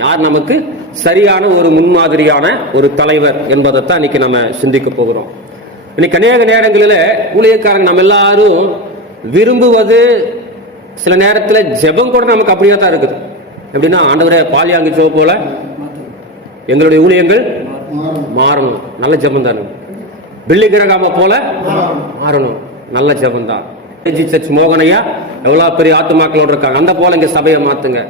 யார் நமக்கு சரியான ஒரு முன்மாதிரியான ஒரு தலைவர் என்பதைத்தான் இன்னைக்கு நம்ம சிந்திக்க போகிறோம். இன்னைக்கு அநேக நேரங்களில் ஊழியக்காரங்க நம்ம எல்லாரும் விரும்புவது சில நேரத்தில் ஜெபம் கூட நமக்கு அப்படியே தான் இருக்குது. எப்படின்னா ஆண்டவரே பாலியாங்கி சோ போல எங்களுடைய ஊழியங்கள் மாறணும். நல்ல ஜெபம் தானே. பில்லி கிரகாம போல மாறணும். நல்ல ஜெபம் தான். சர்ச் மோகனையா எவ்வளவு பெரிய ஆத்துமாக்களோடு இருக்காங்க. அந்த போல இங்க சபையை மாத்துங்க.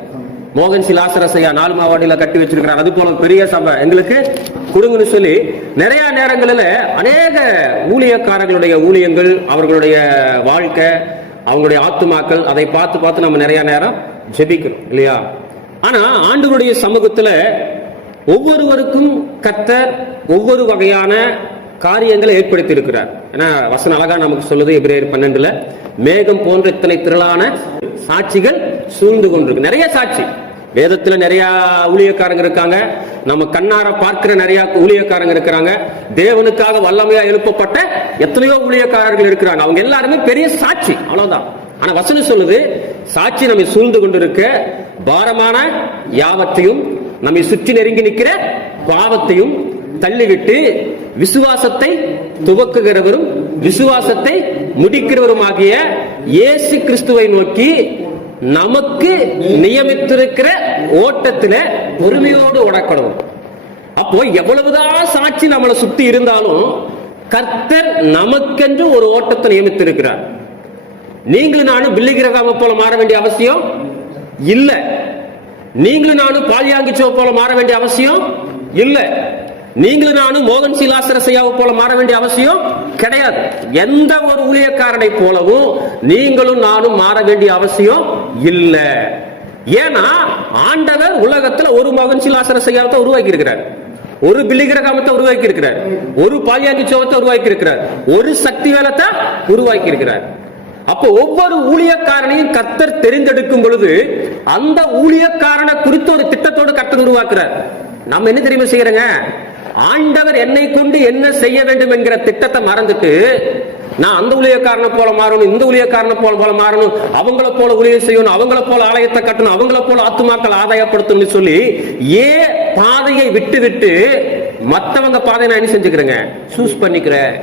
மோகன் சிலாசரசையா நாலு மாவாடியில கட்டி வச்சிருக்கிறாங்க. அது போல பெரிய சபை. எங்களுக்கு கொடுங்கன்னு சொல்லி நிறைய நேரங்களில் அநேக ஊழியக்காரர்களுடைய ஊழியங்கள் அவர்களுடைய வாழ்க்கை அவங்களுடைய ஆத்துமாக்கள் அதை பார்த்து பார்த்து நம்ம நிறைய நேரம் ஜெபிக்கணும் இல்லையா? ஆனா ஆண்டுகளுடைய சமூகத்துல ஒவ்வொருவருக்கும் கத்தர் ஒவ்வொரு வகையான காரியங்களை ஏற்படுத்தி இருக்கிறார் ஏன்னா வசன அழகா நமக்கு சொல்லுது எபிரேயர் பன்னெண்டுல மேகம் போன்ற இத்தனை திரளான சாட்சிகள் சூழ்ந்து கொண்டிருக்கு. நிறைய சாட்சி. வேதத்துல நிறைய ஊழியக்காரங்க இருக்காங்க. நம்ம கண்ணார பார்க்கிற நிறைய ஊழியக்காரங்க இருக்கிறாங்க. தேவனுக்காக வல்லமையா எழுப்பப்பட்ட எத்தனையோ ஊழியக்காரர்கள் இருக்கிறாங்க. அவங்க எல்லாருமே பெரிய சாட்சி. அவ்வளவுதான். ஆனா வசனம் சொல்லுது சாட்சி நம்மை சூழ்ந்து கொண்டிருக்க பாரமான யாவத்தையும் நம்மை சுற்றி நெருங்கி நிற்கிற பாவத்தையும் தள்ளிவிட்டு விசுவாசத்தை துவக்குகிறவரும் விசுவாசத்தை முடிக்கிறவருமாகிய இயேசு கிறிஸ்துவை நோக்கி நமக்கு நியமித்திருக்கிற ஓட்டத்துல பொறுமையோடு உடக்கணும். அப்போ எவ்வளவுதான் சாட்சி நம்மளை சுத்தி இருந்தாலும் கர்த்தர் நமக்கென்று ஒரு ஓட்டத்தை நியமித்திருக்கிறார். நீங்களும் நானும் பில்லி கிரகாம போல மாற வேண்டிய அவசியம் இல்ல. நீங்களும் நானும் பாலியாங்கி போல மாற வேண்டிய அவசியம் இல்ல. நீங்களும் நானும் மோகன் சிலாசரசையாவை போல மாற வேண்டிய அவசியம் கிடையாது. எந்த ஒரு ஊழியக்காரனை போலவும் நீங்களும் நானும் மாற வேண்டிய அவசியம் இல்லை. ஏன்னா ஆண்டவர் உலகத்துல ஒரு மகன் சிலாசன தான் உருவாக்கி இருக்கிறார் ஒரு பில்லிகிரகாமத்தை உருவாக்கி இருக்கிறார் ஒரு பாலியாங்கி சோகத்தை உருவாக்கி இருக்கிறார் ஒரு சக்தி வேலத்தை உருவாக்கி இருக்கிறார் அப்போ ஒவ்வொரு ஊழியக்காரனையும் கத்தர் தெரிந்தெடுக்கும் பொழுது அந்த ஊழியக்காரனை குறித்த ஒரு திட்டத்தோடு கர்த்தர் உருவாக்குறார். நம்ம என்ன தெரியுமா செய்யறங்க? ஆண்டவர் என்னை கொண்டு என்ன செய்ய வேண்டும் என்கிற திட்டத்தை மறந்துட்டு நான் அந்த ஊழியக்காரனை போல மாறணும் இந்த ஊழியக்காரனை போல போல மாறணும் அவங்கள போல ஊழியம் செய்யணும் அவங்கள போல ஆலயத்தை கட்டணும் அவங்கள போல ஆத்துமாக்கள் ஆதாயப்படுத்தணும்னு சொல்லி ஏ பாதையை விட்டு விட்டு மற்றவங்க பாதையை நான் என்ன செஞ்சுக்கிறேங்க? சூஸ் பண்ணிக்கிறேன்.